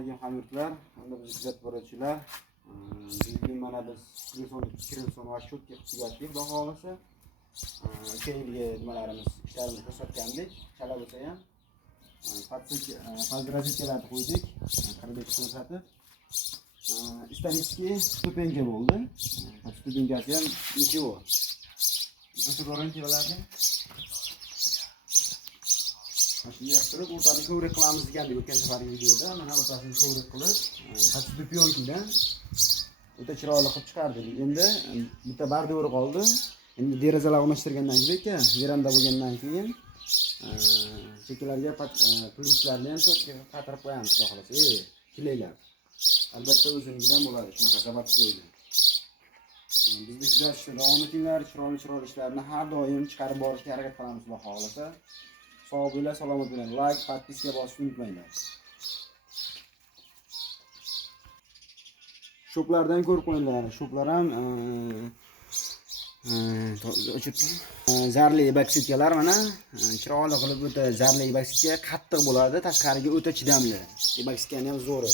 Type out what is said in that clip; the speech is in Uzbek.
Assalomu alaykum hamyurtlar, hamda bizni kuzatib boruvchilar. Bugun mana biz Kirson va Shotga tugatdik, xudo xolasa. O'sha yilgi nimalarimiz, ishlarimizni ko'rsatgandik. Chala bo'lsa ham podrazitellarni qo'ydik, 45 ko'rsatib. Исторический stupenka bo'ldi. Stupenkasi ham nechio. Nasıl ko'rinchilarni? Shunday qilib o'rtani ko'rik qilamiz degandik o'tgan safargi videoda. Mana o'rtasini ko'rik qilib, hatto piyonkidan o'ta chiroyli qilib chiqardik. Endi bitta bordor qoldi. Endi derazalar o'rnashtirgandan keyin, veranda bo'lgandan keyin chekkalarga plyuslarni ham cho'tga qatirib qo'yamiz, xudo xolasa. Kelaylar. Albatta o'zingizdan bo'ladi, shunaqa sabab qo'ydi. Bizni kuzatishda davom etinglar, chiroyli ishlarni har doim chiqarib borishga harakat qilamiz, xudo xolasa. Sog' bo'ling, salomat bo'ling. Like, podpiska bosishni unutmanglar. Shoplardan ko'rib qo'yinglar. Shoplar ham zarli baksitkalar mana chiroyli qilib o'ta zarli baksitka qattiq bo'ladi, tashqariga o'ta chidamli. Baksitkani ham zo'ri.